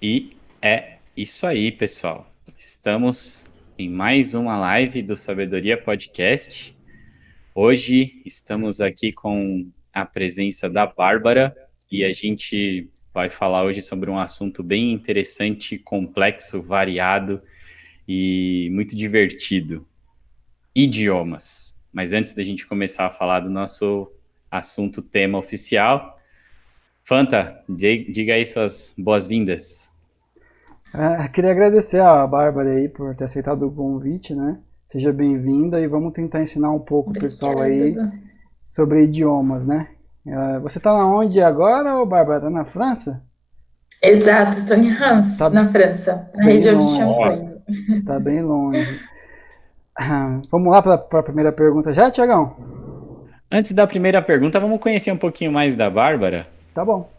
E é isso aí, pessoal. Estamos em mais uma live do Sabedoria Podcast. Hoje estamos aqui com a presença da Bárbara e a gente vai falar hoje sobre um assunto bem interessante, complexo, variado e muito divertido: idiomas. Mas antes da gente começar a falar do nosso assunto tema oficial, Fanta, diga aí suas boas-vindas. Queria agradecer a Bárbara aí por ter aceitado o convite, né? Seja bem-vinda e vamos tentar ensinar um pouco o pessoal aí Obrigada. sobre idiomas, né? Você tá na onde agora, ô Bárbara? Tá na França? Exato, estou em Reims, Tá na França, na bem região de longe, Ó, Champagne. está bem longe. Vamos lá para a primeira pergunta já, Tiagão? antes da primeira pergunta, vamos conhecer um pouquinho mais da Bárbara. Tá bom.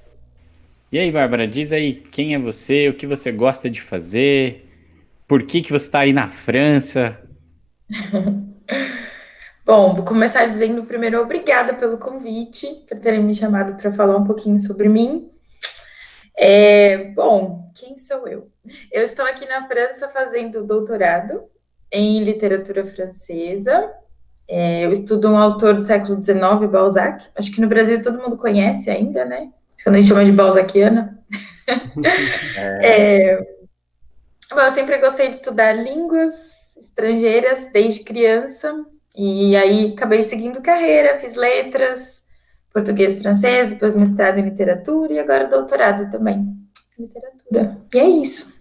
E aí, Bárbara, diz aí quem é você, o que você gosta de fazer, por que que você está aí na França? Bom, vou começar dizendo primeiro obrigada pelo convite, por terem me chamado para falar um pouquinho sobre mim. Bom, quem sou eu? Eu estou aqui na França fazendo doutorado em literatura francesa. Eu estudo um autor do século XIX, Balzac. Acho que no Brasil todo mundo conhece ainda, né? Quando a gente chama de Balzaciana. É, Bom, eu sempre gostei de estudar línguas estrangeiras desde criança, e aí acabei seguindo carreira, fiz letras, português, francês, depois mestrado em literatura e agora doutorado também em literatura. E é isso.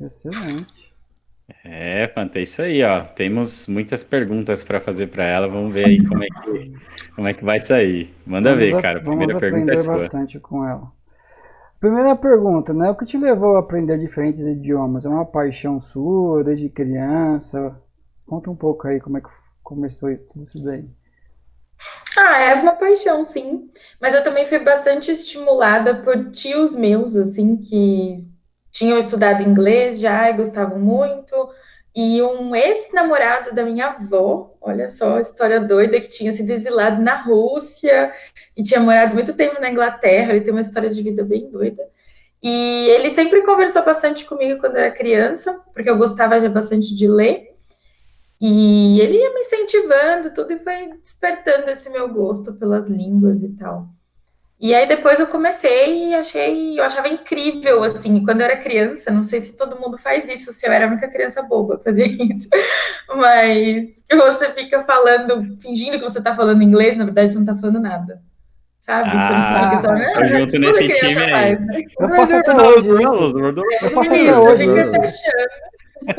Excelente. Fanta, é isso aí, ó. Temos muitas perguntas para fazer para ela. Vamos ver aí como é que vai sair. Manda ver, cara. A Vamos primeira pergunta é aprender sua. bastante com ela. Primeira pergunta, né? O que te levou a aprender diferentes idiomas? É uma paixão sua desde criança? Conta um pouco aí como é que começou tudo isso daí. Ah, é uma paixão, sim. Mas eu também fui bastante estimulada por tios meus, assim, que tinham estudado inglês já e gostavam muito. E um ex-namorado da minha avó, olha só a história doida, que tinha sido exilado na Rússia e tinha morado muito tempo na Inglaterra. Ele tem uma história de vida bem doida. E ele sempre conversou bastante comigo quando eu era criança, porque eu gostava já bastante de ler. E ele ia me incentivando tudo e foi despertando esse meu gosto pelas línguas e tal. E aí depois eu comecei e eu achava incrível, assim, quando eu era criança, não sei se todo mundo faz isso, se eu era a única criança boba que fazia isso, mas que você fica falando, fingindo que você tá falando inglês, na verdade você não tá falando nada, sabe? Quando você fica só, Ah, tô mas junto toda nesse criança time aí. faz, né? Eu faço até hoje isso. Eu faço até Isso, você hoje fica se isso. achando.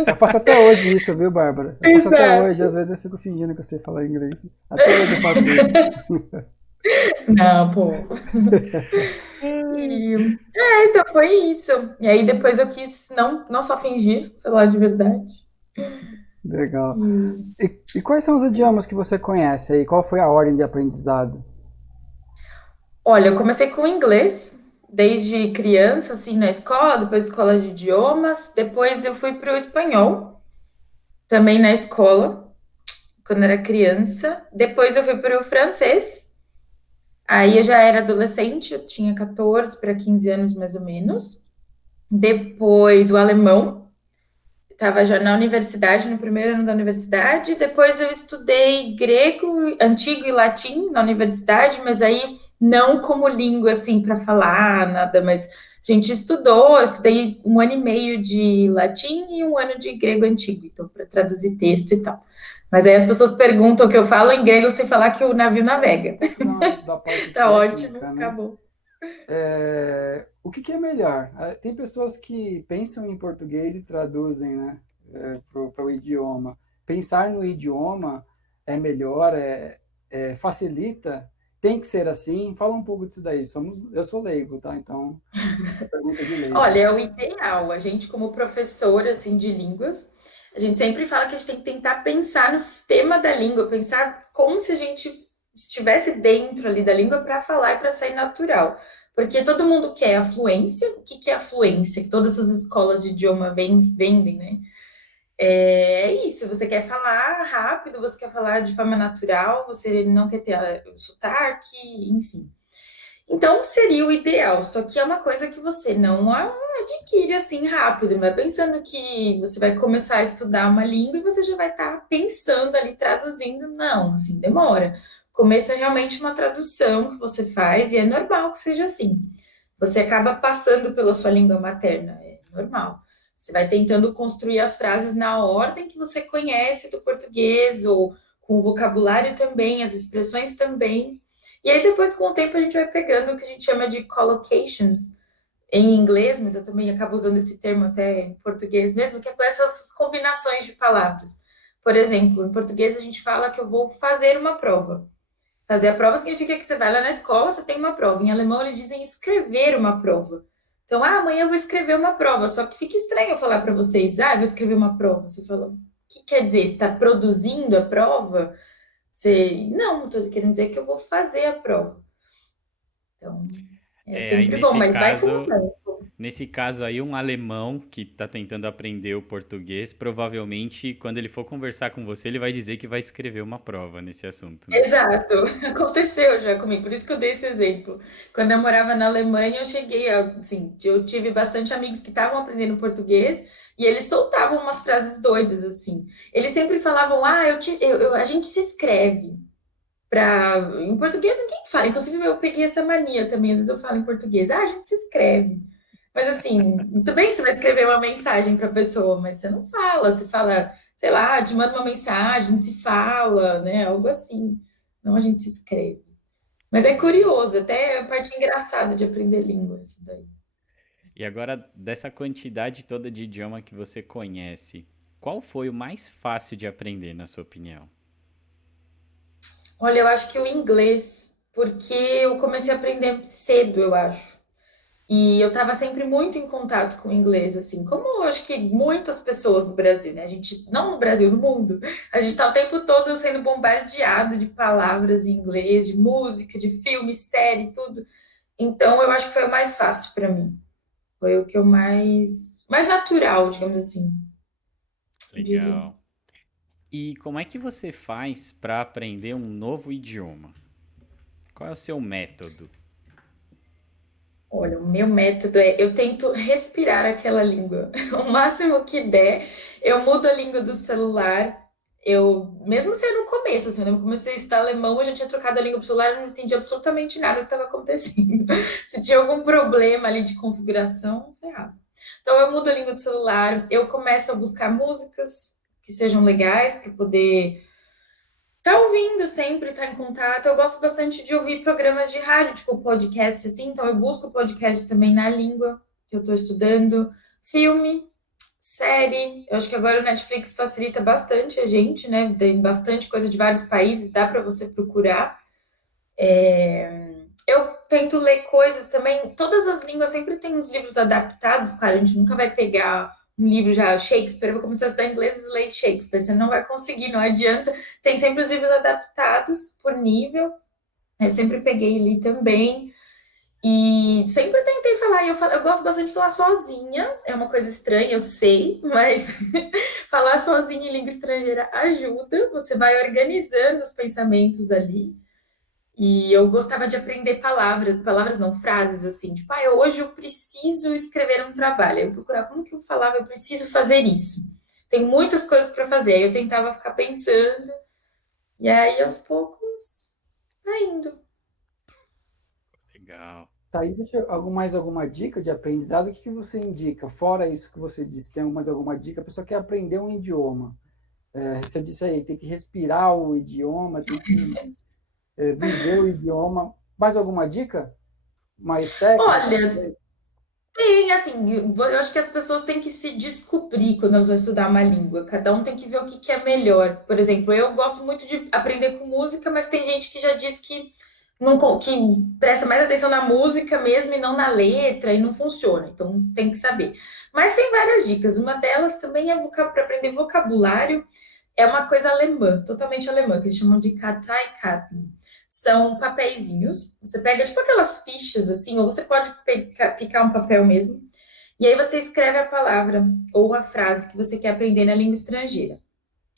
Eu faço até hoje isso, viu, Bárbara? Eu faço até hoje. Às Exato. vezes eu fico fingindo que eu sei falar inglês. Até hoje eu faço isso. Não, pô. E, então foi isso. E aí depois eu quis não só fingir, falar de verdade. Legal. E, E quais são os idiomas que você conhece aí? Qual foi a ordem de aprendizado? olha, eu comecei com inglês desde criança, assim, na escola, depois escola de idiomas, depois eu fui para o espanhol, também na escola, quando era criança. Depois eu fui para o francês. Aí eu já era adolescente, eu tinha 14 para 15 anos mais ou menos. Depois o alemão, estava já na universidade, no primeiro ano da universidade. Depois eu estudei grego, antigo e latim na universidade, mas aí não como língua assim para falar nada, mas a gente estudou, eu estudei um ano e meio de latim e um ano de grego antigo, então para traduzir texto e tal. Mas aí as pessoas perguntam o que eu falo em grego sem falar que o navio navega. Da parte Tá ótimo, técnica, né? acabou. O que é melhor? Tem pessoas que pensam em português e traduzem, né, para o idioma. Pensar no idioma é melhor, facilita. Tem que ser assim. Fala um pouco disso daí. Eu sou leigo, tá? Então, é pergunta de leigo. Olha, é o ideal. A gente, como professora assim, de línguas, a gente sempre fala que a gente tem que tentar pensar no sistema da língua, pensar como se a gente estivesse dentro ali da língua para falar e para sair natural. Porque todo mundo quer a fluência. O que é a fluência? Que todas essas escolas de idioma vendem, né? É isso, você quer falar rápido, você quer falar de forma natural, você não quer ter o sotaque, enfim. Então, seria o ideal, só que é uma coisa que você não adquire assim rápido, não é pensando que você vai começar a estudar uma língua e você já vai estar pensando ali, traduzindo, não, assim, demora. O começo é realmente uma tradução que você faz e é normal que seja assim. Você acaba passando pela sua língua materna, é normal. Você vai tentando construir as frases na ordem que você conhece do português, ou com o vocabulário também, as expressões também. E aí, depois, com o tempo, a gente vai pegando o que a gente chama de collocations em inglês, mas eu também acabo usando esse termo até em português mesmo, que é com essas combinações de palavras. Por exemplo, em português a gente fala que eu vou fazer uma prova. Fazer a prova significa que você vai lá na escola, você tem uma prova. Em alemão, eles dizem escrever uma prova. Então, amanhã eu vou escrever uma prova. Só que fica estranho eu falar para vocês, eu vou escrever uma prova. Você fala, o que quer dizer? Você está produzindo a prova? Você, não, estou querendo dizer que eu vou fazer a prova. Então, é Aí sempre bom, mas vai com o tempo. nesse caso aí, um alemão que está tentando aprender o português, provavelmente, quando ele for conversar com você, ele vai dizer que vai escrever uma prova nesse assunto, né? Exato, aconteceu já comigo, por isso que eu dei esse exemplo. Quando eu morava na Alemanha, eu cheguei, assim, eu tive bastante amigos que estavam aprendendo português e eles soltavam umas frases doidas, assim. Eles sempre falavam, a gente se escreve. Em português ninguém fala, inclusive eu peguei essa mania também, às vezes eu falo em português, a gente se escreve. Mas assim, tudo bem que você vai escrever uma mensagem para a pessoa, mas você não fala, você fala, sei lá, te manda uma mensagem, a gente se fala, né? Algo assim. Não a gente se escreve. Mas é curioso, até a parte engraçada de aprender língua, isso daí. E agora, dessa quantidade toda de idioma que você conhece, qual foi o mais fácil de aprender, na sua opinião? Olha, eu acho que o inglês, porque eu comecei a aprender cedo, eu acho. E eu estava sempre muito em contato com o inglês, assim, como eu acho que muitas pessoas no Brasil, né? A gente, não no Brasil, no mundo, a gente está o tempo todo sendo bombardeado de palavras em inglês, de música, de filme, série, tudo. Então, eu acho que foi o mais fácil para mim. Foi o que eu mais natural, digamos assim, eu diria. Legal. E como é que você faz para aprender um novo idioma? Qual é o seu método? Olha, o meu método é eu tento respirar aquela língua. O máximo que der, eu mudo a língua do celular. Eu, mesmo sendo no começo, assim, eu comecei a estudar alemão, eu já tinha trocado a língua pro celular, eu não entendi absolutamente nada que estava acontecendo. Se tinha algum problema ali de configuração, ferrava. Então eu mudo a língua do celular, eu começo a buscar músicas que sejam legais para poder tá ouvindo sempre, tá em contato. Eu gosto bastante de ouvir programas de rádio, tipo podcast, assim, então eu busco podcast também na língua que eu tô estudando. Filme, série. Eu acho que agora o Netflix facilita bastante a gente, né? Tem bastante coisa de vários países, dá para você procurar. Eu tento ler coisas também. Todas as línguas sempre tem uns livros adaptados, claro, a gente nunca vai pegar um livro já Shakespeare, eu vou começar a estudar inglês e ler Shakespeare, você não vai conseguir, não adianta. Tem sempre os livros adaptados por nível. Eu sempre peguei e li também. E sempre tentei falar, eu gosto bastante de falar sozinha, é uma coisa estranha, eu sei, mas falar sozinha em língua estrangeira ajuda, você vai organizando os pensamentos ali. E eu gostava de aprender palavras não, frases assim, tipo, hoje eu preciso escrever um trabalho. Aí eu procurava como que eu falava, eu preciso fazer isso. Tem muitas coisas para fazer. Aí eu tentava ficar pensando, e aí aos poucos, vai indo. Legal. Tá aí, mais alguma dica de aprendizado? O que que você indica? Fora isso que você disse, tem mais alguma dica? A pessoa quer aprender um idioma. Você disse aí, tem que respirar o idioma, tem que viver o idioma. Mais alguma dica? Mais técnica, Olha, talvez? tem, assim, eu acho que as pessoas têm que se descobrir quando elas vão estudar uma língua. Cada um tem que ver o que que é melhor. Por exemplo, eu gosto muito de aprender com música, mas tem gente que já diz que, não, que presta mais atenção na música mesmo e não na letra, e não funciona. Então tem que saber. Mas tem várias dicas. Uma delas também é para aprender vocabulário. É uma coisa alemã, totalmente alemã, que eles chamam de Karteikarten. São papeizinhos. Você pega tipo aquelas fichas assim, ou você pode picar um papel mesmo. E aí você escreve a palavra ou a frase que você quer aprender na língua estrangeira.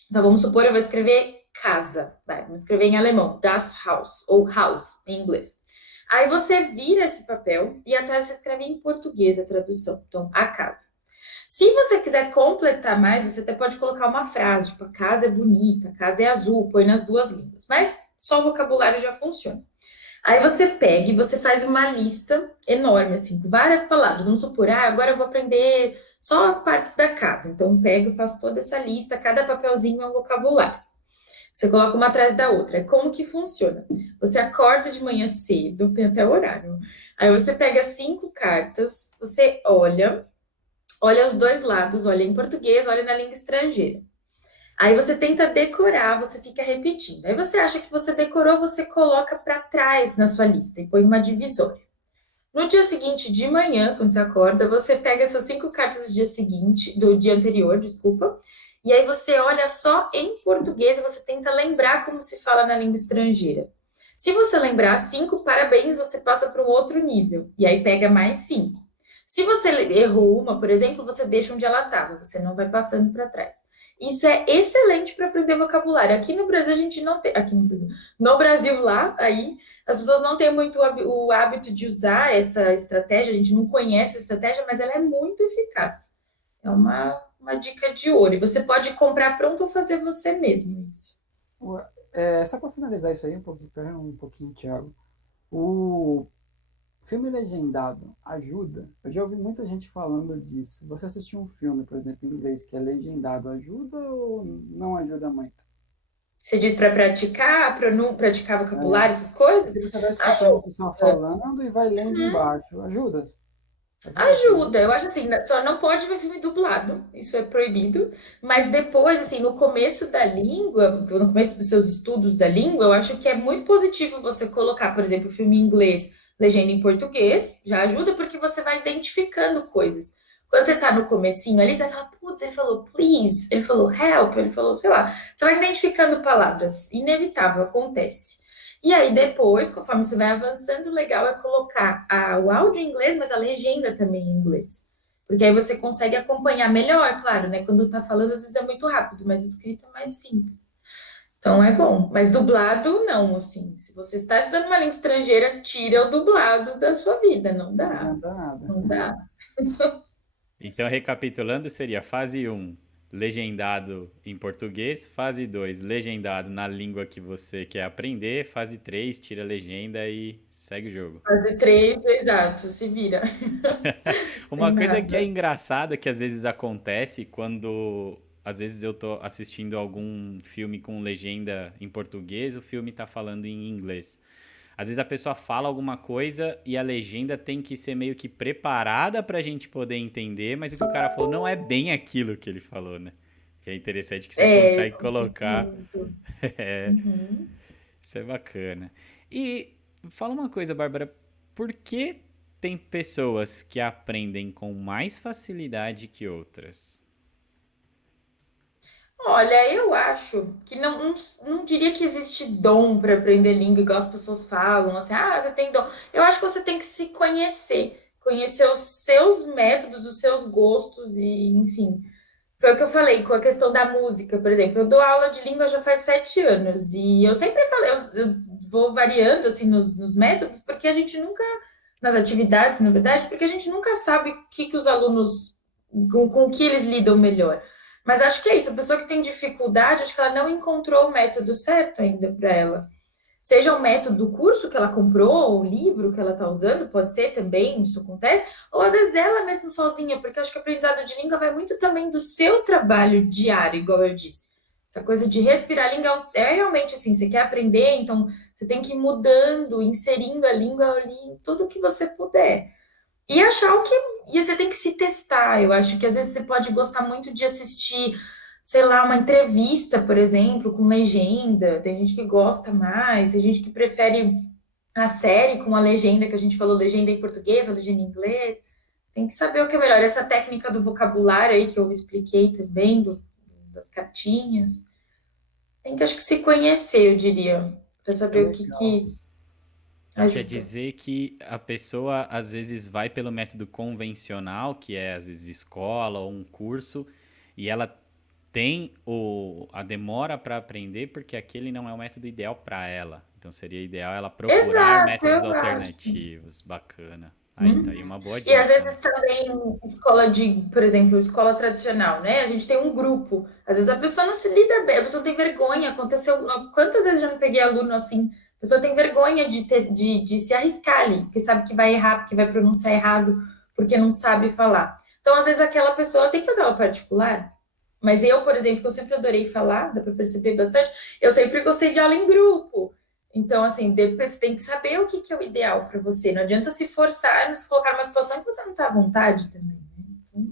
Então vamos supor, eu vou escrever casa. Vamos escrever em alemão, das Haus, ou house em inglês. Aí você vira esse papel e atrás você escreve em português a tradução. Então, a casa. Se você quiser completar mais, você até pode colocar uma frase, tipo, a casa é bonita, a casa é azul, põe nas duas línguas. Mas só o vocabulário já funciona. Aí você pega e você faz uma lista enorme, assim, com várias palavras. Vamos supor, agora eu vou aprender só as partes da casa. Então, eu pego e faço toda essa lista, cada papelzinho é um vocabulário. Você coloca uma atrás da outra. Como que funciona? Você acorda de manhã cedo, tem até o horário. Aí você pega 5 cartas, você olha os dois lados, olha em português, olha na língua estrangeira. Aí você tenta decorar, você fica repetindo. Aí você acha que você decorou, você coloca para trás na sua lista e põe uma divisória. No dia seguinte, de manhã, quando você acorda, você pega essas 5 cartas do dia seguinte, do dia anterior, desculpa, e aí você olha só em português e você tenta lembrar como se fala na língua estrangeira. Se você lembrar 5, parabéns, você passa para um outro nível. E aí pega mais 5. Se você errou uma, por exemplo, você deixa onde ela estava, você não vai passando para trás. Isso é excelente para aprender vocabulário. Aqui no Brasil a gente não tem. Aqui no Brasil. No Brasil, lá, aí, as pessoas não têm muito o hábito de usar essa estratégia, a gente não conhece a estratégia, mas ela é muito eficaz. É uma dica de ouro. E você pode comprar pronto ou fazer você mesmo isso. Só para finalizar isso aí um pouquinho, Thiago. O filme legendado ajuda? Eu já ouvi muita gente falando disso. Você assistiu um filme, por exemplo, em inglês que é legendado, ajuda ou não ajuda muito? Você diz para praticar, praticar vocabulário, essas coisas? Se você vai escutando o pessoal Ajuda. falando e vai lendo embaixo, ajuda? Ajuda também? Ajuda, eu acho assim, só não pode ver filme dublado, isso é proibido, mas depois, assim, no começo da língua, no começo dos seus estudos da língua, eu acho que é muito positivo você colocar, por exemplo, filme em inglês, legenda em português, já ajuda porque você vai identificando coisas. Quando você tá no comecinho ali, você vai falar, putz, ele falou please, ele falou help, ele falou, sei lá, você vai identificando palavras, inevitável, acontece. E aí, depois, conforme você vai avançando, o legal é colocar o áudio em inglês, mas a legenda também em inglês. Porque aí você consegue acompanhar melhor, claro, né? Quando tá falando, às vezes é muito rápido, mas escrito é mais simples. Então é bom. Mas dublado, não, assim. Se você está estudando uma língua estrangeira, tira o dublado da sua vida. Não Não dá. adianta nada. Não dá. Então, recapitulando, seria fase um, legendado em português, fase 2, legendado na língua que você quer aprender, fase 3, tira a legenda e segue o jogo. Fazer 3, exato, se vira. Sem Uma coisa que é nada. engraçada que às vezes acontece quando às vezes eu tô assistindo algum filme com legenda em português, o filme tá falando em inglês. Às vezes a pessoa fala alguma coisa e a legenda tem que ser meio que preparada pra gente poder entender, mas o que o cara falou não é bem aquilo que ele falou, né? Que é interessante que você É, consegue complica colocar. muito. É, Uhum. isso é bacana. E fala uma coisa, Bárbara, por que tem pessoas que aprendem com mais facilidade que outras? Olha, eu acho que não diria que existe dom para aprender língua, igual as pessoas falam, assim, você tem dom. Eu acho que você tem que se conhecer os seus métodos, os seus gostos, e, enfim. Foi o que eu falei com a questão da música, por exemplo. Eu dou aula de língua já faz 7 anos, e eu sempre falei, eu vou variando, assim, nos métodos, porque a gente nunca, nas atividades, na verdade, porque a gente nunca sabe o que os alunos, com o que eles lidam melhor. Mas acho que é isso, a pessoa que tem dificuldade, acho que ela não encontrou o método certo ainda para ela. Seja o método do curso que ela comprou, o livro que ela está usando, pode ser também, isso acontece, ou às vezes ela mesma sozinha, porque eu acho que o aprendizado de língua vai muito também do seu trabalho diário, igual eu disse. Essa coisa de respirar a língua é realmente assim, você quer aprender, então você tem que ir mudando, inserindo a língua ali em tudo que você puder. E achar o que. E você tem que se testar. Eu acho que às vezes você pode gostar muito de assistir, sei lá, uma entrevista, por exemplo, com legenda. Tem gente que gosta mais, tem gente que prefere a série com a legenda que a gente falou, legenda em português ou legenda em inglês. Tem que saber o que é melhor. Essa técnica do vocabulário aí que eu expliquei também, das cartinhas. Tem que, acho que, se conhecer, eu diria, para É saber o que, legal. que Então quer ajuda. dizer que a pessoa às vezes vai pelo método convencional, que é às vezes escola ou um curso, e ela tem a demora para aprender porque aquele não é o método ideal para ela. Então seria ideal ela procurar Exato, métodos eu acho. alternativos. Bacana. Aí tá aí uma boa E às dica, né? vezes também escola de, por exemplo, escola tradicional, né? A gente tem um grupo. Às vezes a pessoa não se lida bem, a pessoa tem vergonha. Aconteceu. Quantas vezes eu já não peguei aluno assim? A pessoa tem vergonha de se arriscar ali, porque sabe que vai errar, porque vai pronunciar errado, porque não sabe falar. Então, às vezes, aquela pessoa tem que fazer aula particular. Mas eu, por exemplo, que eu sempre adorei falar, dá para perceber bastante, eu sempre gostei de aula em grupo. Então, assim, depois você tem que saber o que, que é o ideal para você. Não adianta se forçar, se colocar numa situação que você não está à vontade também. Né?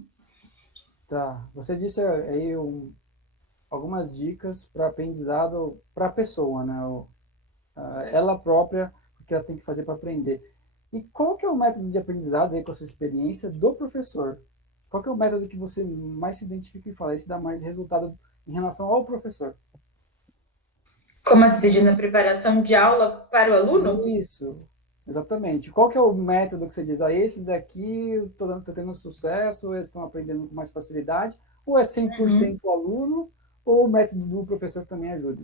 Tá. Você disse aí algumas dicas para aprendizado para a pessoa, né? Ela própria, o que ela tem que fazer para aprender. E qual que é o método de aprendizado aí com a sua experiência do professor? Qual que é o método que você mais se identifica e fala, esse dá mais resultado em relação ao professor? Como assim se diz na preparação de aula para o aluno? Isso, exatamente. Qual que é o método que você diz, esse daqui eu tô tendo sucesso, eles estão aprendendo com mais facilidade, ou é 100% o aluno, ou o método do professor também ajuda?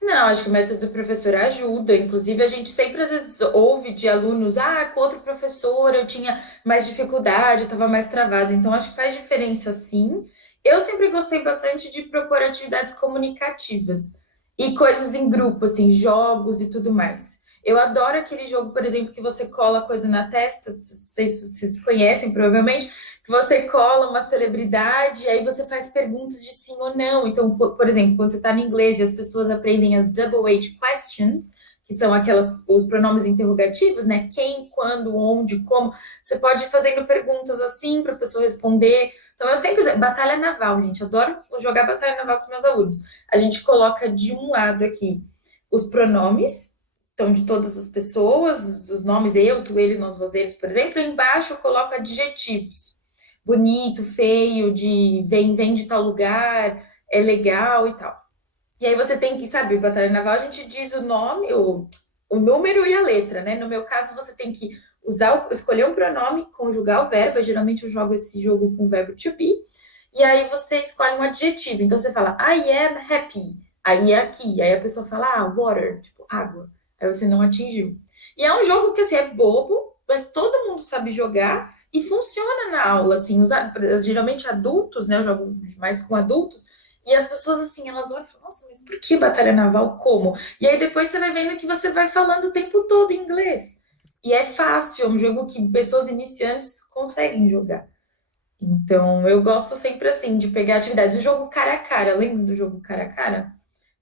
Não, acho que o método do professor ajuda. Inclusive, a gente sempre às vezes ouve de alunos, com outro professor eu tinha mais dificuldade, eu estava mais travado. Então, acho que faz diferença sim. Eu sempre gostei bastante de propor atividades comunicativas e coisas em grupo, assim, jogos e tudo mais. Eu adoro aquele jogo, por exemplo, que você cola coisa na testa, vocês conhecem provavelmente, que você cola uma celebridade e aí você faz perguntas de sim ou não. Então, por exemplo, quando você está no inglês e as pessoas aprendem as double H questions, que são os pronomes interrogativos, né? Quem, quando, onde, como. Você pode ir fazendo perguntas assim para a pessoa responder. Então, eu sempre uso batalha naval, gente. Adoro jogar batalha naval com os meus alunos. A gente coloca de um lado aqui os pronomes, então, de todas as pessoas, os nomes eu, tu, ele, nós, vós, eles, por exemplo, e embaixo eu coloco adjetivos bonito, feio, de vem de tal lugar, é legal e tal. E aí você tem que, sabe, Batalha Naval, a gente diz o nome, o número e a letra, né? No meu caso, você tem que escolher um pronome, conjugar o verbo. Geralmente eu jogo esse jogo com o verbo to be. E aí você escolhe um adjetivo. Então você fala, I am happy. Aí é aqui. Aí a pessoa fala, water, tipo, água. Aí você não atingiu. E é um jogo que, assim, é bobo, mas todo mundo sabe jogar e funciona na aula, assim. Geralmente adultos, né? Eu jogo mais com adultos. E as pessoas, assim, elas olham e falam, nossa, mas por que batalha naval? Como? E aí depois você vai vendo que você vai falando o tempo todo em inglês. E é fácil, é um jogo que pessoas iniciantes conseguem jogar. Então, eu gosto sempre, assim, de pegar atividades. O jogo cara a cara, lembra do jogo cara a cara?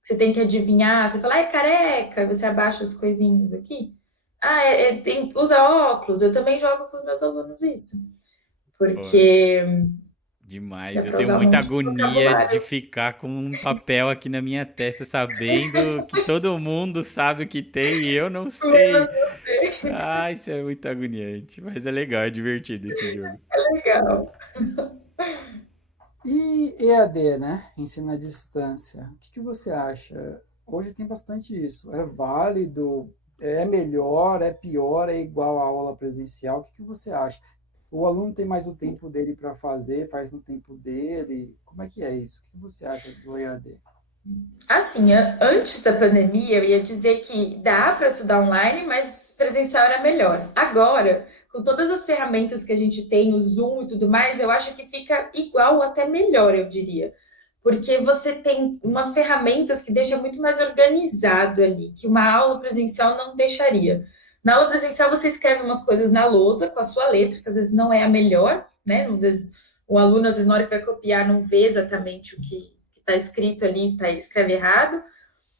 Você tem que adivinhar, você fala, é careca, você abaixa os coisinhos aqui. Usa óculos, eu também jogo com os meus alunos isso. Pô, Porque dá demais. Eu para tenho usar um muita monte de agonia de vocabulário. ficar com um papel aqui na minha testa, sabendo que todo mundo sabe o que tem e eu não Menos sei. você. Ah, isso é muito agoniante. Mas é legal, é divertido esse jogo. É legal. E EAD, né? Ensino à distância. O que que você acha? Hoje tem bastante isso. É válido? É melhor? É pior? É igual à aula presencial? O que que você acha? O aluno tem mais o tempo dele para fazer, faz no tempo dele? Como é que é isso? O que você acha do EAD? Assim, antes da pandemia, eu ia dizer que dá para estudar online, mas presencial era melhor. Agora, com todas as ferramentas que a gente tem, o Zoom e tudo mais, eu acho que fica igual ou até melhor, eu diria. Porque você tem umas ferramentas que deixam muito mais organizado ali, que uma aula presencial não deixaria. Na aula presencial, você escreve umas coisas na lousa com a sua letra, que às vezes não é a melhor, né? Às vezes o aluno, às vezes, na hora que vai copiar, não vê exatamente o que está escrito ali, escreve errado,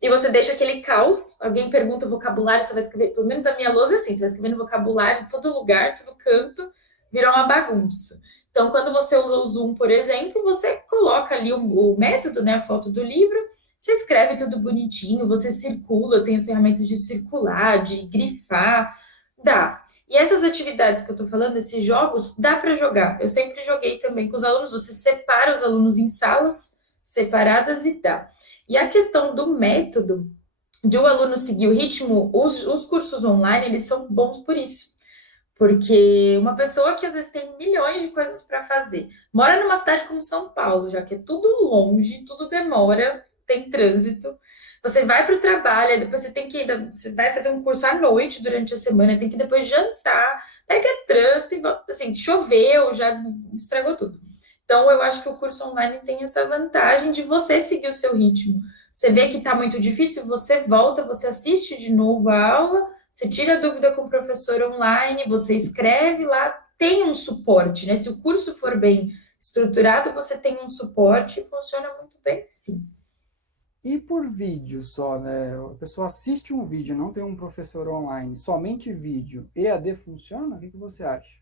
e você deixa aquele caos, alguém pergunta o vocabulário, você vai escrever, pelo menos a minha lousa é assim, você vai escrevendo vocabulário em todo lugar, todo canto, virou uma bagunça. Então, quando você usa o Zoom, por exemplo, você coloca ali o método, né, a foto do livro, você escreve tudo bonitinho, você circula, tem as ferramentas de circular, de grifar, dá. E essas atividades que eu estou falando, esses jogos, dá para jogar. Eu sempre joguei também com os alunos, você separa os alunos em salas separadas e dá. E a questão do método, de o aluno seguir o ritmo, os cursos online, eles são bons por isso. Porque uma pessoa que às vezes tem milhões de coisas para fazer, mora numa cidade como São Paulo, já que é tudo longe, tudo demora, tem trânsito. Você vai para o trabalho, aí depois você tem que você vai fazer um curso à noite durante a semana, tem que depois jantar, pega trânsito, assim, choveu, já estragou tudo. Então, eu acho que o curso online tem essa vantagem de você seguir o seu ritmo. Você vê que está muito difícil, você volta, você assiste de novo a aula, você tira a dúvida com o professor online, você escreve lá, tem um suporte, né? Se o curso for bem estruturado, você tem um suporte e funciona muito bem, sim. E por vídeo só, né? A pessoa assiste um vídeo, não tem um professor online, somente vídeo. EAD funciona? O que você acha?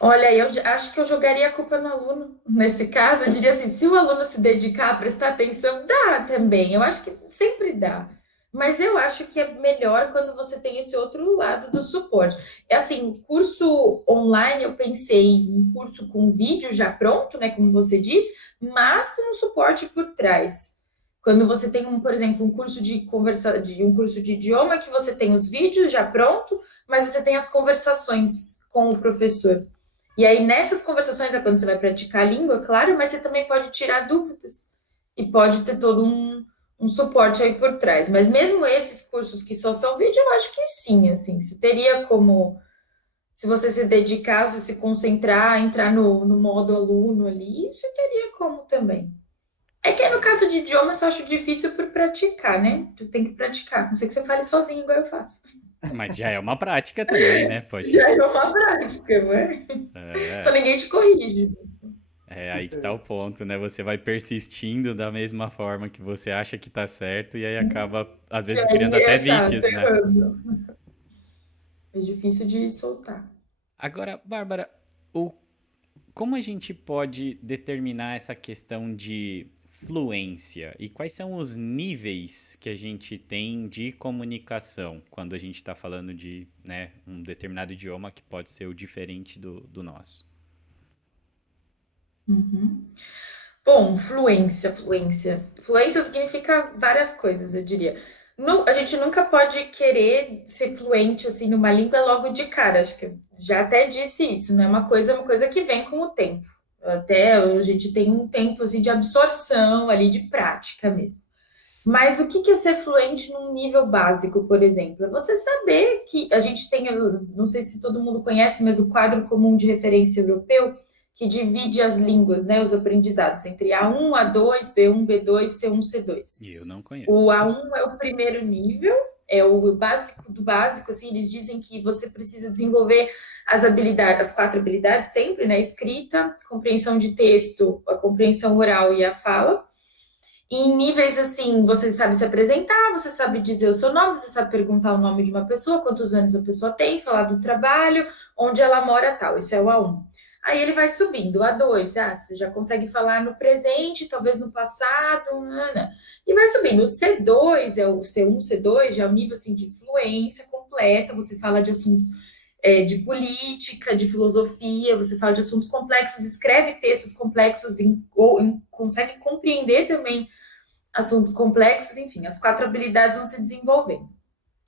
Olha, acho que eu jogaria a culpa no aluno. Nesse caso, eu diria assim: se o aluno se dedicar a prestar atenção, dá também. Eu acho que sempre dá. Mas eu acho que é melhor quando você tem esse outro lado do suporte. É assim, curso online, eu pensei em curso com vídeo já pronto, né? Como você disse, mas com um suporte por trás. Quando você tem por exemplo, um curso de conversa, um curso de idioma que você tem os vídeos já pronto, mas você tem as conversações com o professor. E aí, nessas conversações é quando você vai praticar a língua, claro, mas você também pode tirar dúvidas e pode ter todo um suporte aí por trás. Mas mesmo esses cursos que só são vídeo, eu acho que sim, assim, se teria como, se você se dedicar, se concentrar, entrar no modo aluno ali, você teria como também. É que no Sim. caso de idioma, eu só acho difícil por praticar, né? Você tem que praticar. Não sei que você fale sozinho, igual eu faço. Mas já é uma prática também, né? Poxa. Já é uma prática, não é? Só É, ninguém te corrige. é aí que tá o ponto, né? Você vai persistindo da mesma forma que você acha que tá certo e aí acaba, às E vezes, criando aí, até exato, vícios, né? errando. É difícil de soltar. Agora, Bárbara, o, como a gente pode determinar essa questão de fluência e quais são os níveis que a gente tem de comunicação quando a gente está falando de, né, um determinado idioma que pode ser o diferente do nosso? Uhum. Bom, fluência. Fluência significa várias coisas, eu diria. A gente nunca pode querer ser fluente assim numa língua logo de cara. Acho que eu já até disse isso, não é uma coisa que vem com o tempo. Até a gente tem um tempo assim, de absorção ali, de prática mesmo. Mas o que é ser fluente num nível básico, por exemplo? É você saber que a gente tem, não sei se todo mundo conhece, mas o quadro comum de referência europeu, que divide as línguas, né, os aprendizados, entre A1, A2, B1, B2, C1, C2. E eu não conheço. O A1 é o primeiro nível, é o básico do básico, assim, eles dizem que você precisa desenvolver as habilidades, as quatro habilidades sempre, né, escrita, compreensão de texto, a compreensão oral e a fala. E em níveis assim, você sabe se apresentar, você sabe dizer o seu nome, você sabe perguntar o nome de uma pessoa, quantos anos a pessoa tem, falar do trabalho, onde ela mora, tal. Isso é o A1. Aí ele vai subindo, o A2, você já consegue falar no presente, talvez no passado, nanana. E vai subindo. O C2 é o C1, C2, já é o nível assim de fluência completa, você fala de assuntos de política, de filosofia, você fala de assuntos complexos, escreve textos complexos, consegue compreender também assuntos complexos, enfim, as quatro habilidades vão se desenvolvendo.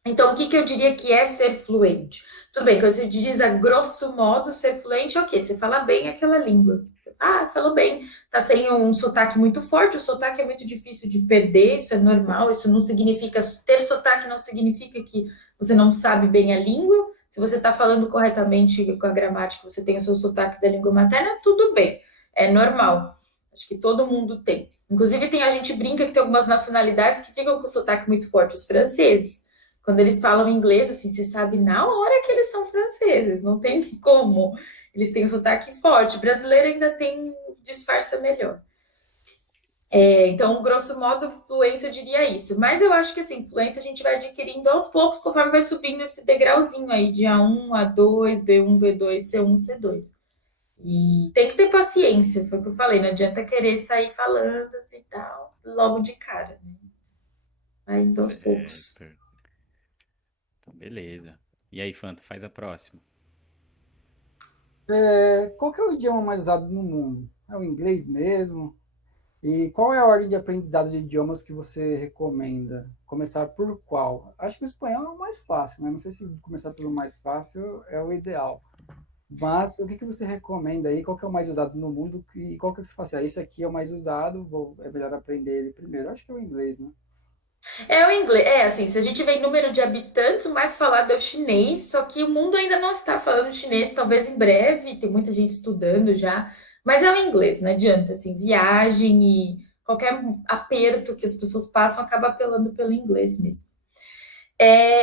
Então, o que eu diria que é ser fluente? Tudo bem, quando você diz a grosso modo ser fluente, é o quê? Você fala bem aquela língua. Ah, falou bem, tá sem um sotaque muito forte, o sotaque é muito difícil de perder, isso é normal, isso não significa, ter sotaque não significa que você não sabe bem a língua, se você está falando corretamente com a gramática, você tem o seu sotaque da língua materna, tudo bem, é normal, acho que todo mundo tem. Inclusive, a gente brinca que tem algumas nacionalidades que ficam com sotaque muito forte, os franceses. Quando eles falam inglês, assim, você sabe na hora que eles são franceses, não tem como. Eles têm um sotaque forte. O brasileiro ainda tem disfarça melhor. Então, grosso modo, fluência eu diria isso. Mas eu acho que assim, fluência a gente vai adquirindo aos poucos, conforme vai subindo esse degrauzinho aí de A1, A2, B1, B2, C1, C2. E tem que ter paciência, foi o que eu falei, não adianta querer sair falando assim tal, logo de cara, né? Vai indo aos poucos. Certo. Então, beleza. E aí, Fanta, faz a próxima. Qual que é o idioma mais usado no mundo? É o inglês mesmo? E qual é a ordem de aprendizado de idiomas que você recomenda? Começar por qual? Acho que o espanhol é o mais fácil, né? Não sei se começar pelo mais fácil é o ideal. Mas o que você recomenda aí? Qual que é o mais usado no mundo? E qual que você fala assim, esse aqui é o mais usado, é melhor aprender ele primeiro. Acho que é o inglês, né? É o inglês. É assim, se a gente vê em número de habitantes, o mais falado é o chinês, só que o mundo ainda não está falando chinês, talvez em breve, tem muita gente estudando já, mas é o inglês, não adianta, assim, viagem e qualquer aperto que as pessoas passam acaba apelando pelo inglês mesmo.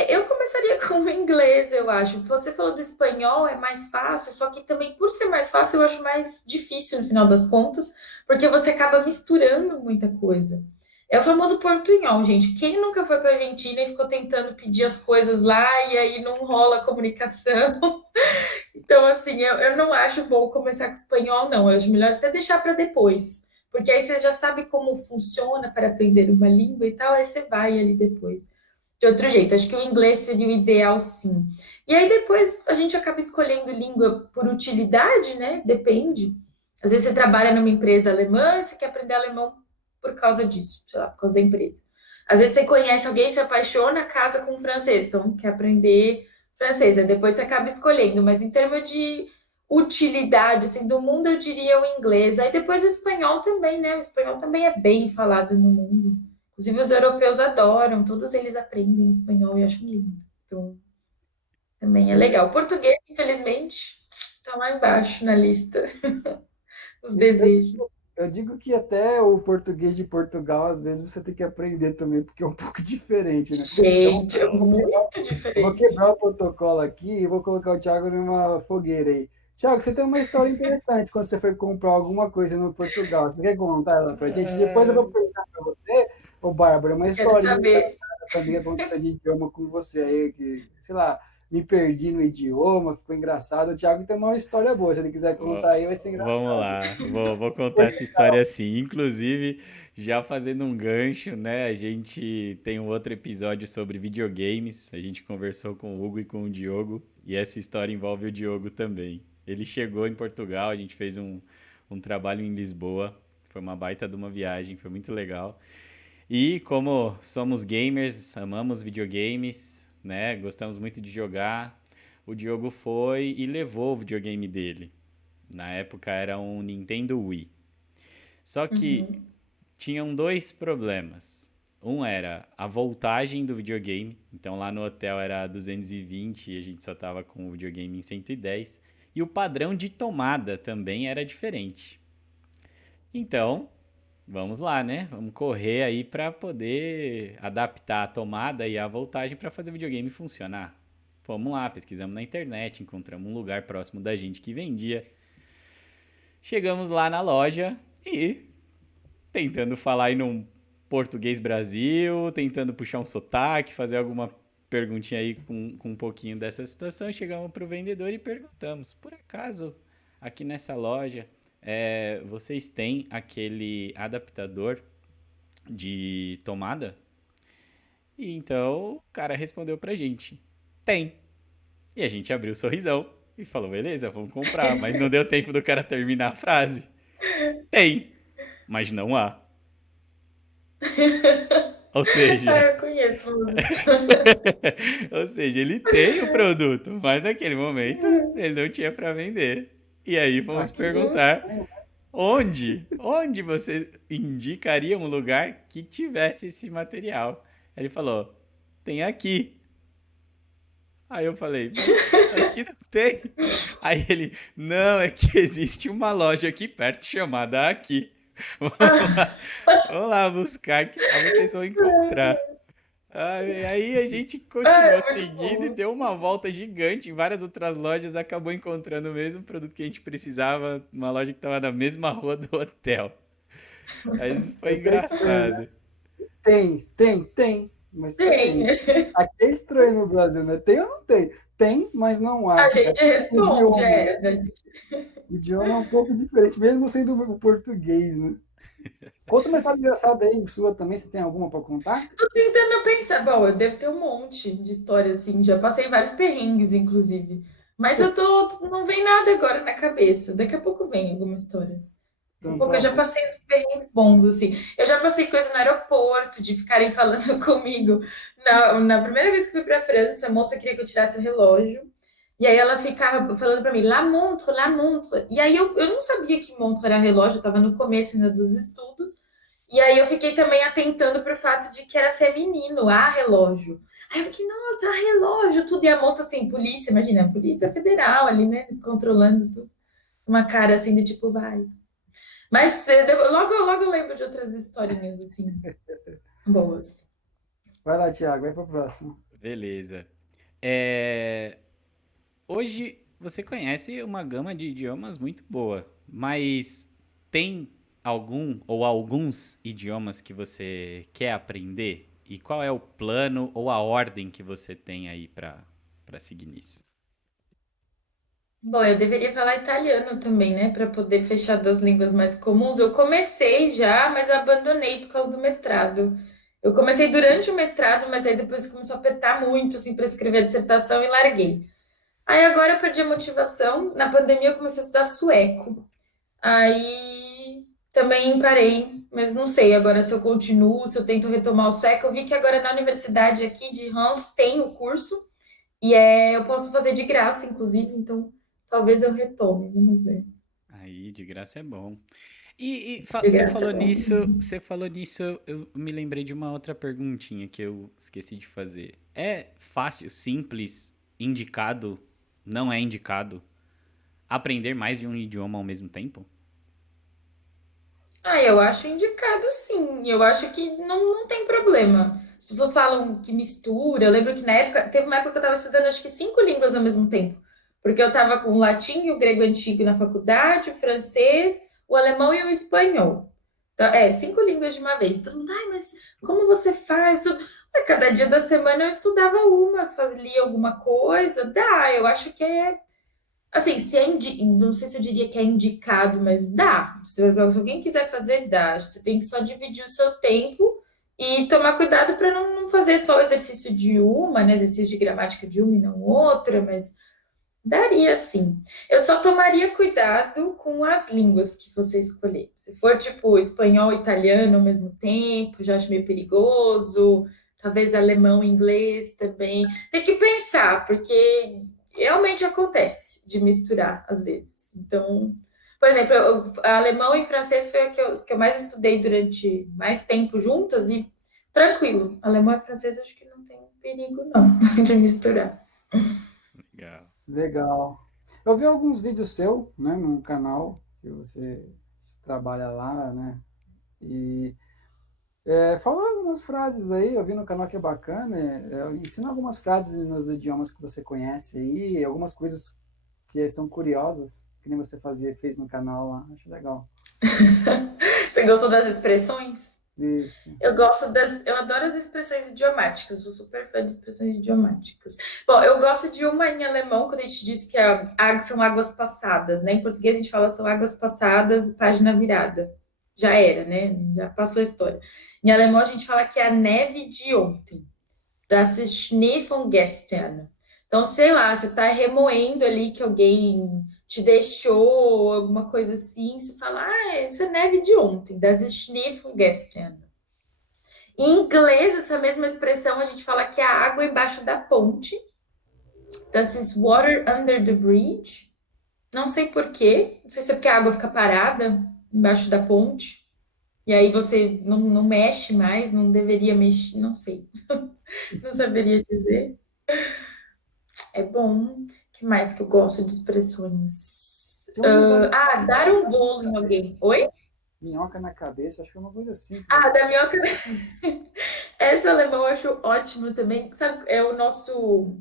Eu começaria com o inglês, eu acho. Você falou do espanhol, é mais fácil, só que também, por ser mais fácil, eu acho mais difícil no final das contas, porque você acaba misturando muita coisa. É o famoso portunhol, gente. Quem nunca foi para a Argentina e ficou tentando pedir as coisas lá e aí não rola a comunicação? Então, assim, eu não acho bom começar com espanhol, não. Eu acho melhor até deixar para depois, porque aí você já sabe como funciona para aprender uma língua e tal, aí você vai ali depois de outro jeito. Acho que o inglês seria o ideal, sim. E aí depois a gente acaba escolhendo língua por utilidade, né? Depende. Às vezes você trabalha numa empresa alemã e você quer aprender alemão por causa disso, sei lá, por causa da empresa. Às vezes você conhece alguém, se apaixona, casa com um francês, então quer aprender francês. Aí depois você acaba escolhendo, mas em termos de utilidade assim, do mundo, eu diria o inglês. Aí depois o espanhol também, né? O espanhol também é bem falado no mundo. Inclusive, os europeus adoram, todos eles aprendem espanhol e acham lindo. Então, também é legal. O português, infelizmente, está lá embaixo na lista dos desejos. Eu digo que até o português de Portugal, às vezes, você tem que aprender também, porque é um pouco diferente, né? Gente, é muito Eu vou diferente. quebrar o protocolo aqui e vou colocar o Thiago numa fogueira aí. Thiago, você tem uma história interessante quando você foi comprar alguma coisa no Portugal. Você quer contar ela pra gente? Depois eu vou perguntar pra você, ô Bárbara, uma Quero historinha saber. engraçada também aconteceu de idioma com você aí, que, sei lá, me perdi no idioma, ficou engraçado. O Thiago tem uma história boa, se ele quiser contar aí, vai ser Vamos engraçado. lá, vou contar essa história assim. Inclusive, já fazendo um gancho, né? A gente tem um outro episódio sobre videogames. A gente conversou com o Hugo e com o Diogo, e essa história envolve o Diogo também. Ele chegou em Portugal, a gente fez um trabalho em Lisboa. Foi uma baita de uma viagem, foi muito legal. E como somos gamers, amamos videogames, né? Gostamos muito de jogar. O Diogo foi e levou o videogame dele. Na época era um Nintendo Wii. Só que Uhum. tinham dois problemas. Um era a voltagem do videogame, então lá no hotel era 220 e a gente só tava com o videogame em 110. E o padrão de tomada também era diferente. Então, vamos lá, né? Vamos correr aí para poder adaptar a tomada e a voltagem para fazer o videogame funcionar. Vamos lá, pesquisamos na internet, encontramos um lugar próximo da gente que vendia. Chegamos lá na loja e tentando falar aí num português Brasil, tentando puxar um sotaque, fazer alguma perguntinha aí com um pouquinho dessa situação. Chegamos pro vendedor e perguntamos: por acaso aqui nessa loja vocês têm aquele adaptador de tomada? E então o cara respondeu pra gente: tem. E a gente abriu o sorrisão e falou: beleza, vamos comprar. Mas não deu tempo do cara terminar a frase. Tem, mas não há. Ou Ah, seja, eu conheço muito. ou seja, ele tem o produto, mas naquele momento ele não tinha para vender. E aí vamos Aqui, perguntar onde você indicaria um lugar que tivesse esse material? Ele falou, tem aqui. Aí eu falei, mas aqui não tem. Aí ele, não, é que existe uma loja aqui perto chamada Aqui. Vamos lá buscar que lá vocês vão encontrar. Aí a gente Ah, continuou é muito seguindo e bom. deu uma volta gigante em várias outras lojas, acabou encontrando o mesmo produto que a gente precisava, uma loja que estava na mesma rua do hotel. Mas isso foi é que é estranho, né? engraçado. Tem, mas tem. Tem. Aqui é estranho no Brasil, né? Tem ou não tem? Tem, mas não A há. É gente o responde, idioma, né? né? O idioma é um pouco diferente, mesmo sendo o português, né? Conta uma história engraçada aí, sua também, você tem alguma para contar? Tô tentando pensar. Bom, eu devo ter um monte de histórias assim. Já passei vários perrengues, inclusive. Mas eu tô. Não vem nada agora na cabeça. Daqui a pouco vem alguma história. Daqui a Então pouco tá eu já bom. passei uns perrengues bons, assim. Eu já passei coisa no aeroporto, de ficarem falando comigo. Na primeira vez que fui pra França, a moça queria que eu tirasse o relógio. E aí ela ficava falando pra mim, la montre, la montre. E aí eu não sabia que montre era relógio, eu tava no começo ainda dos estudos. E aí eu fiquei também atentando para o fato de que era feminino, a relógio. Aí eu fiquei, nossa, a relógio, tudo. E a moça, assim, polícia, imagina, Polícia Federal ali, né? Controlando tudo. Uma cara assim de tipo, vai. Mas logo eu lembro de outras historinhas, assim, boas. Vai lá, Thiago, vai para o próximo. Beleza. É, Hoje você conhece uma gama de idiomas muito boa, mas tem algum ou alguns idiomas que você quer aprender? E qual é o plano ou a ordem que você tem aí para seguir nisso? Bom, eu deveria falar italiano também, né, para poder fechar das línguas mais comuns. Eu comecei já, mas eu abandonei por causa do mestrado. Eu comecei durante o mestrado, mas aí depois começou a apertar muito, assim, para escrever a dissertação e larguei. Aí agora eu perdi a motivação. Na pandemia eu comecei a estudar sueco. Aí também parei, mas não sei agora se eu continuo, se eu tento retomar o sueco. Eu vi que agora na universidade aqui de Hans tem o curso e eu posso fazer de graça, inclusive, então talvez eu retome, vamos ver. Aí, de graça é bom. De graça é bom. você falou nisso, eu me lembrei de uma outra perguntinha que eu esqueci de fazer. É fácil, simples, indicado, não é indicado aprender mais de um idioma ao mesmo tempo? Ah, eu acho indicado sim. Eu acho que não tem problema. As pessoas falam que mistura. Eu lembro que na época, teve uma época que eu estava estudando acho que 5 línguas ao mesmo tempo. Porque eu estava com o latim e o grego antigo na faculdade, o francês, o alemão e o espanhol. Então, 5 línguas de uma vez. Todo mundo, ai, mas como você faz? Tudo. Cada dia da semana eu estudava uma, fazia alguma coisa. Dá, eu acho que assim, se não sei se eu diria que é indicado, mas dá. Se alguém quiser fazer, dá. Você tem que só dividir o seu tempo e tomar cuidado para não fazer só o exercício de uma, né? Exercício de gramática de uma e não outra, mas daria sim. Eu só tomaria cuidado com as línguas que você escolher. Se for tipo espanhol e italiano ao mesmo tempo, já acho meio perigoso. Talvez alemão e inglês também. Tem que pensar, porque realmente acontece de misturar às vezes. Então, por exemplo, alemão e francês foi os que eu mais estudei durante mais tempo juntas e tranquilo. Alemão e francês acho que não tem perigo não de misturar. Legal. Legal. Eu vi alguns vídeos seu, né, no canal que você trabalha lá, né? E fala algumas frases aí, eu vi no canal que é bacana. Ensina algumas frases nos idiomas que você conhece aí, algumas coisas que são curiosas, que nem você fez no canal lá. Acho legal. Você gostou das expressões? Isso. Eu adoro as expressões idiomáticas, sou super fã de expressões idiomáticas. Bom, eu gosto de uma em alemão, quando a gente diz que são águas passadas, né? Em português a gente fala são águas passadas, página virada. Já era, né? Já passou a história. Em alemão a gente fala que é a neve de ontem. Das ist Schnee von gestern. Então, sei lá, você tá remoendo ali que alguém te deixou, alguma coisa assim, você fala, isso é neve de ontem, das ist Schnee von gestern. Em inglês, essa mesma expressão, a gente fala que é a água embaixo da ponte. Das ist water under the bridge. Não sei por quê, não sei se é porque a água fica parada embaixo da ponte. E aí você não mexe mais, não deveria mexer, não sei. Não saberia dizer. É bom. O que mais que eu gosto de expressões? Tem uma Dar um bolo em alguém. Oi? minhoca na cabeça, acho que é uma coisa assim que Ah, você. da minhoca. Essa alemão eu acho ótima também. Sabe, é o nosso.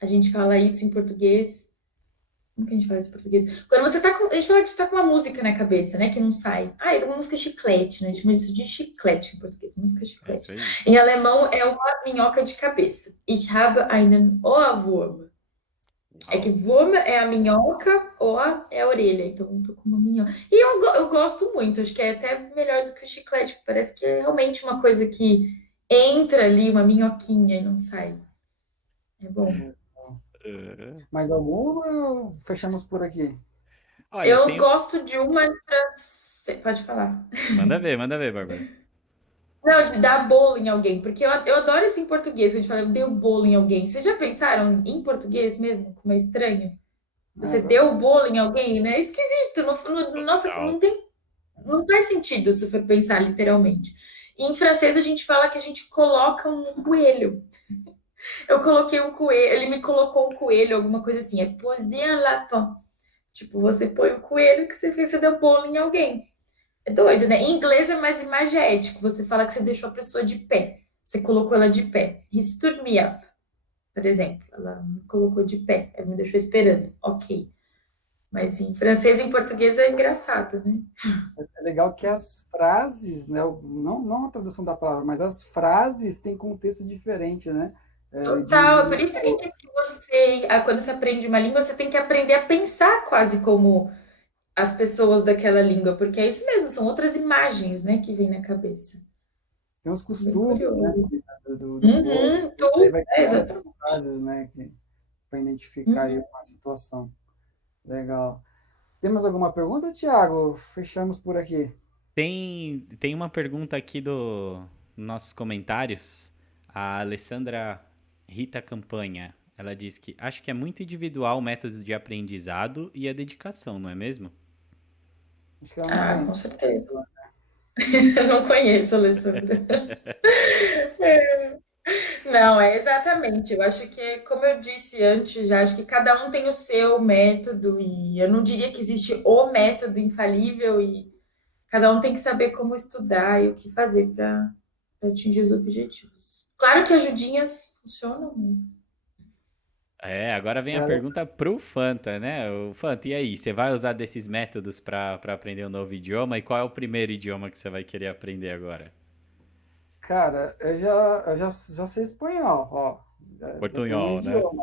A gente fala isso em português. Como que a gente fala isso em português? Quando você tá com. A gente fala que está com uma música na cabeça, né? Que não sai. Ah, é uma música chiclete, né? A gente chama isso de chiclete em português. Música É isso chiclete. aí. Em alemão é uma minhoca de cabeça. Ich habe einen Ohrwurm. É que Uau. Wurm é a minhoca, Ohr é a orelha. Então, eu tô com uma minhoca. E eu gosto muito, acho que é até melhor do que o chiclete, porque parece que é realmente uma coisa que entra ali, uma minhoquinha e não sai. É bom. Ah, Mais alguma? Ou fechamos por aqui. olha, Eu tenho. gosto de uma das. Pode falar. Manda ver, Bárbara. Não, de dar bolo em alguém, porque eu adoro isso em português. A gente fala, eu dei o bolo em alguém. Vocês já pensaram em português mesmo, como é estranho? É Você deu o verdade. bolo em alguém, né? É esquisito. Nossa, Total. não tem. Não faz sentido se for pensar literalmente. E em francês a gente fala que a gente coloca um coelho. Eu coloquei um coelho, ele me colocou um coelho, alguma coisa assim. É poser un lapin. Tipo, você põe o coelho que você fez, você deu bolo em alguém. É doido, né? Em inglês é mais imagético. Você fala que você deixou a pessoa de pé. Você colocou ela de pé. He stood me up, por exemplo. Ela me colocou de pé. Ela me deixou esperando. Ok. Mas em francês e em português é engraçado, né? É legal que as frases, né, não a tradução da palavra, mas as frases têm contexto diferente, né? De Total. É por um isso para que outro. diz que você, quando você aprende uma língua, você tem que aprender a pensar quase como as pessoas daquela língua, porque é isso mesmo, são outras imagens, né, que vem na cabeça. Tem os Bem costumes, né, curioso. do povo, Uhum, aí tudo, vai é, criando exato. essas frases, né, para identificar aí Uhum. uma situação. Legal. Temos alguma pergunta, Thiago? Fechamos por aqui. Tem uma pergunta aqui nos nossos comentários. A Alessandra Rita Campanha. Ela diz que acho que é muito individual o método de aprendizado e a dedicação, não é mesmo? Acho que ela não Ah, conhece com essa certeza. pessoa. Eu não conheço, Alessandra. Não, é exatamente. Eu acho que, como eu disse antes, já acho que cada um tem o seu método e eu não diria que existe o método infalível e cada um tem que saber como estudar e o que fazer para atingir os objetivos. Claro que ajudinhas funcionam, mas É, agora vem a É, pergunta pro Fanta, né? O Fanta, e aí? Você vai usar desses métodos para aprender um novo idioma? E qual é o primeiro idioma que você vai querer aprender agora? cara, eu já sei espanhol, ó. Já tenho um Portunhol, né? idioma.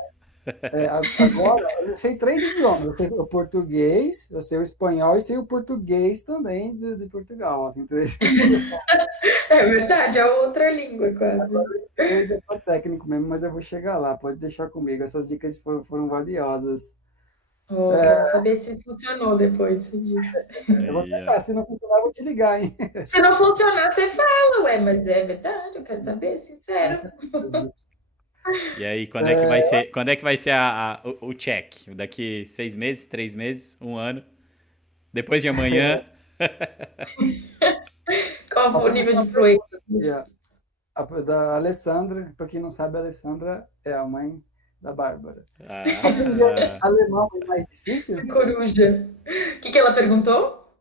Agora, eu sei três idiomas. Eu sei o português, eu sei o espanhol e sei o português também de Portugal. Ó, tem três idiomas. é verdade, é outra língua quase. O inglês é só técnico mesmo, mas eu vou chegar lá. Pode deixar comigo. Essas dicas foram valiosas. Oh, quero saber se funcionou depois disso. Eu vou Aí, ó. testar. Se não funcionar, eu vou te ligar, hein? Se não funcionar, você fala, ué, mas é verdade, eu quero saber, Com sincero. certeza. E aí, É, quando é que vai ser o check? Daqui 6 meses, 3 meses, um ano? Depois de amanhã? Qual Ó, foi o tem mais nível de uma fluência? pergunta aqui, ó. Da Alessandra. Para quem não sabe, a Alessandra é a mãe da Bárbara. Aprender Ah, alemão é mais difícil? Coruja. O que ela perguntou?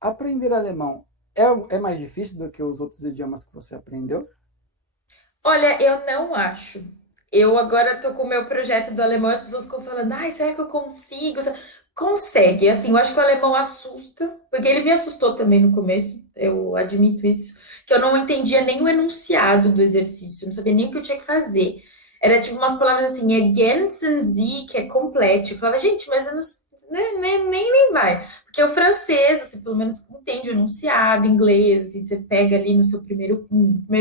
Aprender alemão é mais difícil do que os outros idiomas que você aprendeu? Olha, eu não acho. Eu agora tô com o meu projeto do alemão, as pessoas ficam falando, ai, será que eu consigo? Consegue, assim, eu acho que o alemão assusta, porque ele me assustou também no começo, eu admito isso, que eu não entendia nem o enunciado do exercício, não sabia nem o que eu tinha que fazer. Era tipo umas palavras assim, ergänzen Sie, que é complete. Eu falava, gente, mas eu não, né, nem vai. Porque o francês, você pelo menos entende o enunciado, inglês, assim, você pega ali no seu primeiro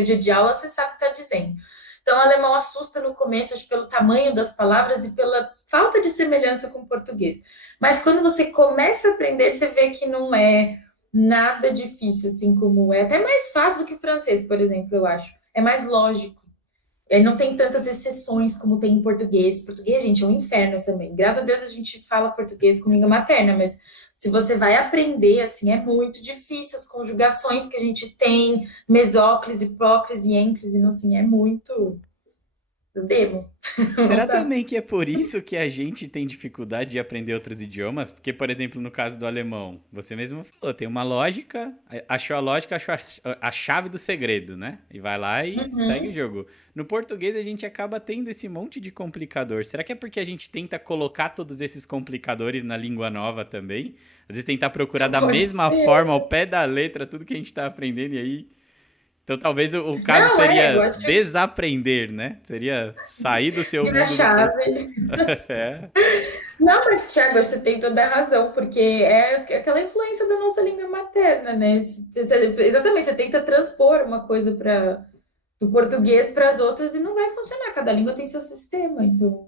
dia de aula, você sabe o que está dizendo. Então, o alemão assusta no começo, acho, pelo tamanho das palavras e pela falta de semelhança com o português. Mas quando você começa a aprender, você vê que não é nada difícil, assim como é. Até mais fácil do que o francês, por exemplo, eu acho. É mais lógico. Aí não tem tantas exceções como tem em português. Português, gente, é um inferno também. Graças a Deus a gente fala português com língua materna, mas se você vai aprender, assim, é muito difícil. As conjugações que a gente tem, mesóclise, hipóclise, ênclise, não, assim, é muito. Eu devo. será Não dá. também que é por isso que a gente tem dificuldade de aprender outros idiomas? Porque, por exemplo, no caso do alemão, você mesmo falou, tem uma lógica, achou a lógica, achou a chave do segredo, né? E vai lá e segue o Uhum. jogo. No português, a gente acaba tendo esse monte de complicador. Será que é porque a gente tenta colocar todos esses complicadores na língua nova também? Às vezes tentar procurar da Pode mesma ser. forma, ao pé da letra, tudo que a gente está aprendendo, e aí então talvez o caso Não, eu seria acho que desaprender, né? Seria sair do seu vira mundo do porto. chave. É. Não, mas, Thiago, você tem toda a razão, porque é aquela influência da nossa língua materna, né? Exatamente, você tenta transpor uma coisa do português para as outras e não vai funcionar. Cada língua tem seu sistema, então,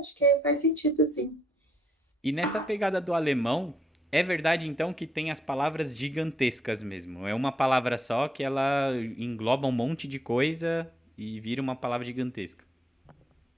acho que faz sentido, sim. E nessa pegada do alemão, é verdade então que tem as palavras gigantescas mesmo. É uma palavra só que ela engloba um monte de coisa e vira uma palavra gigantesca.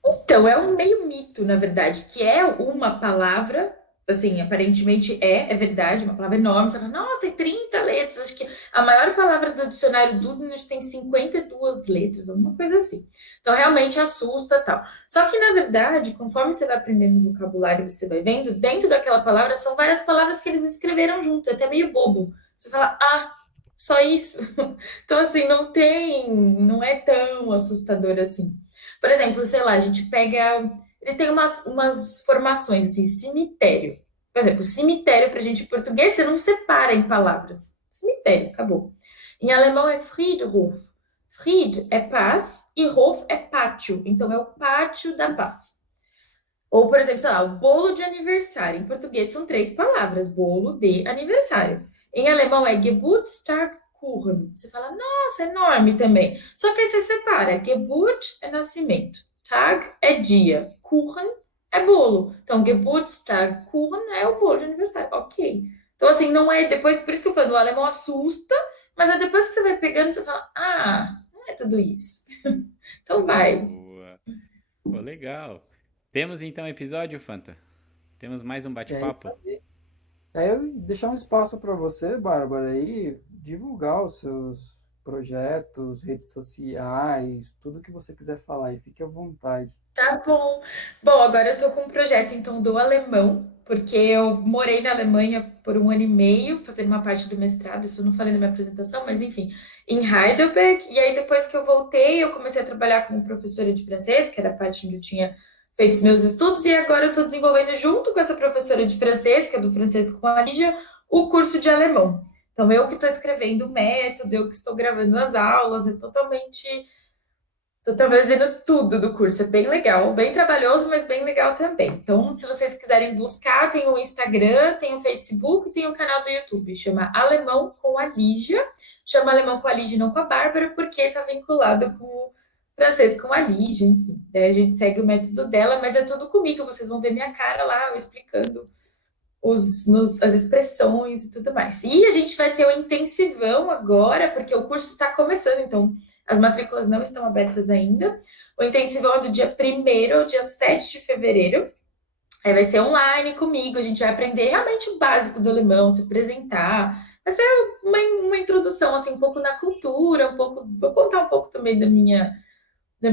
Então, é um meio mito, na verdade, que é uma palavra assim, aparentemente é verdade, uma palavra enorme. Você fala, nossa, tem 30 letras. Acho que a maior palavra do dicionário Dudness tem 52 letras, alguma coisa assim. Então, realmente assusta tal. Só que, na verdade, conforme você vai aprendendo o vocabulário, você vai vendo, dentro daquela palavra são várias palavras que eles escreveram junto, é até meio bobo. Você fala, ah, só isso. Então, assim, não é tão assustador assim. Por exemplo, sei lá, a gente pega. Eles têm umas formações, assim, cemitério. Por exemplo, cemitério para a gente em português, você não separa em palavras. Cemitério, acabou. Em alemão é Friedhof. Fried é paz e Hof é pátio. Então é o pátio da paz. Ou, por exemplo, sei lá, o bolo de aniversário. Em português são 3 palavras: bolo de aniversário. Em alemão é Geburtstagkuchen. Você fala, nossa, é enorme também. Só que aí você separa. Geburt é nascimento. Tag é dia. Kuchen é bolo. Então, Geburtstagkuchen é o bolo de aniversário. Ok. Então, assim, não é depois, por isso que eu falo, o alemão assusta, mas é depois que você vai pegando, você fala, ah, não é tudo isso. Então vai. Boa. Pô, legal. Temos então episódio, Fanta? Temos mais um É isso bate-papo? aí. Aí eu deixar um espaço para você, Bárbara, aí divulgar os seus projetos, redes sociais, tudo que você quiser falar aí, fique à vontade. Tá bom. Bom, agora eu tô com um projeto então do alemão, porque eu morei na Alemanha por 1 ano e meio, fazendo uma parte do mestrado, isso eu não falei na minha apresentação, mas enfim, em Heidelberg. E aí depois que eu voltei, eu comecei a trabalhar como professora de francês, que era a parte onde eu tinha feito os meus estudos, e agora eu tô desenvolvendo junto com essa professora de francês, que é do francês com a Lígia, o curso de alemão. Então eu que estou escrevendo o método, eu que estou gravando as aulas, é totalmente. Tô fazendo tudo do curso, é bem legal, bem trabalhoso, mas bem legal também. Então, se vocês quiserem buscar, tem o Instagram, tem o Facebook, tem o canal do YouTube, chama Alemão com a Lígia. Chama Alemão com a Lígia, não com a Bárbara, porque tá vinculado com o francês com a Lígia, enfim. Daí a gente segue o método dela, mas é tudo comigo, vocês vão ver minha cara lá, eu explicando as expressões e tudo mais. E a gente vai ter o intensivão agora, porque o curso está começando, então as matrículas não estão abertas ainda. O intensivão é do dia 1º ao dia 7 de fevereiro. Aí vai ser online comigo, a gente vai aprender realmente o básico do alemão, se apresentar. Vai ser uma introdução, assim, um pouco na cultura, vou contar um pouco também da minha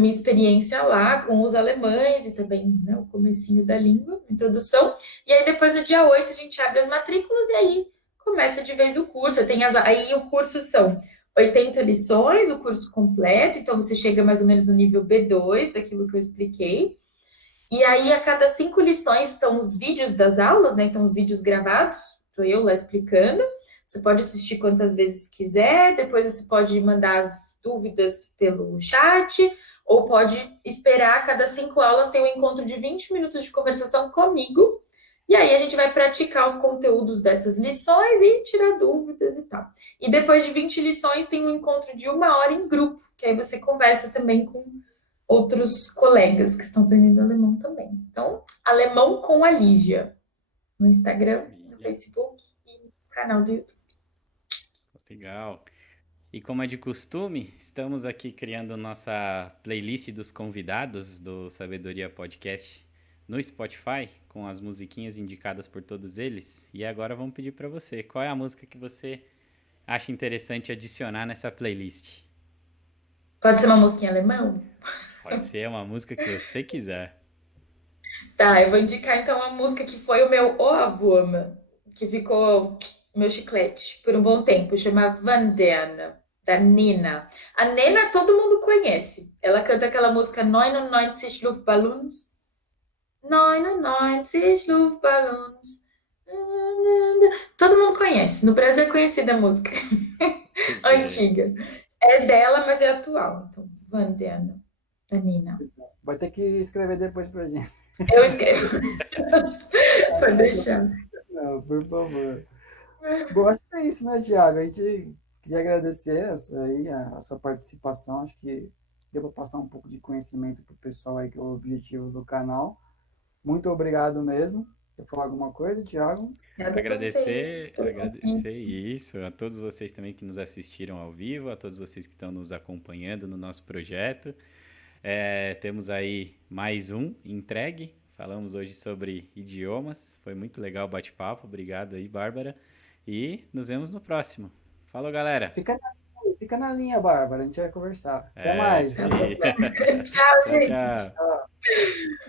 experiência lá com os alemães e também, né, o comecinho da língua, introdução. E aí depois no dia 8 a gente abre as matrículas e aí começa de vez o curso. Aí o curso são 80 lições, o curso completo, então você chega mais ou menos no nível B2 daquilo que eu expliquei. E aí a cada 5 lições estão os vídeos das aulas, né? Então os vídeos gravados, sou eu lá explicando. Você pode assistir quantas vezes quiser, depois você pode mandar as dúvidas pelo chat, ou pode esperar, a cada 5 aulas tem um encontro de 20 minutos de conversação comigo, e aí a gente vai praticar os conteúdos dessas lições e tirar dúvidas e tal. E depois de 20 lições tem um encontro de 1 hora em grupo, que aí você conversa também com outros colegas que estão aprendendo alemão também. Então, Alemão com a Lígia, no Instagram, no Maravilha. Facebook e no canal do YouTube. Legal. E como é de costume, estamos aqui criando nossa playlist dos convidados do Sabedoria Podcast no Spotify, com as musiquinhas indicadas por todos eles. E agora vamos pedir para você, qual é a música que você acha interessante adicionar nessa playlist? Pode ser uma música em alemão? Pode ser uma música que você quiser. Tá, eu vou indicar então uma música que foi o meu Ohrwurm, que ficou meu chiclete por um bom tempo, chama Wandern, da Nena. A Nena todo mundo conhece. Ela canta aquela música 99 Luftballons. 99 Luftballons. Todo mundo conhece. No Brasil é conhecida a música. Muito bem. Antiga. É dela, mas é atual. Então, Wandern, da Nina. Vai ter que escrever depois pra gente. Eu escrevo. Pode deixar. Não, por favor. Bom, acho que é isso, né, Thiago? A gente queria agradecer a sua participação. Acho que deu para passar um pouco de conhecimento para o pessoal aí, que é o objetivo do canal. Muito obrigado mesmo. Quer falar alguma coisa, Thiago? Obrigada a vocês Agradecer, pelo agradecer convite. isso a todos vocês também que nos assistiram ao vivo, a todos vocês que estão nos acompanhando no nosso projeto. Temos aí mais um entregue. Falamos hoje sobre idiomas. Foi muito legal o bate-papo. Obrigado aí, Bárbara. E nos vemos no próximo. Falou, galera. Fica na linha, Bárbara, a gente vai conversar. Até É, mais. isso aí. Tchau, Tchau, gente. tchau. Tchau.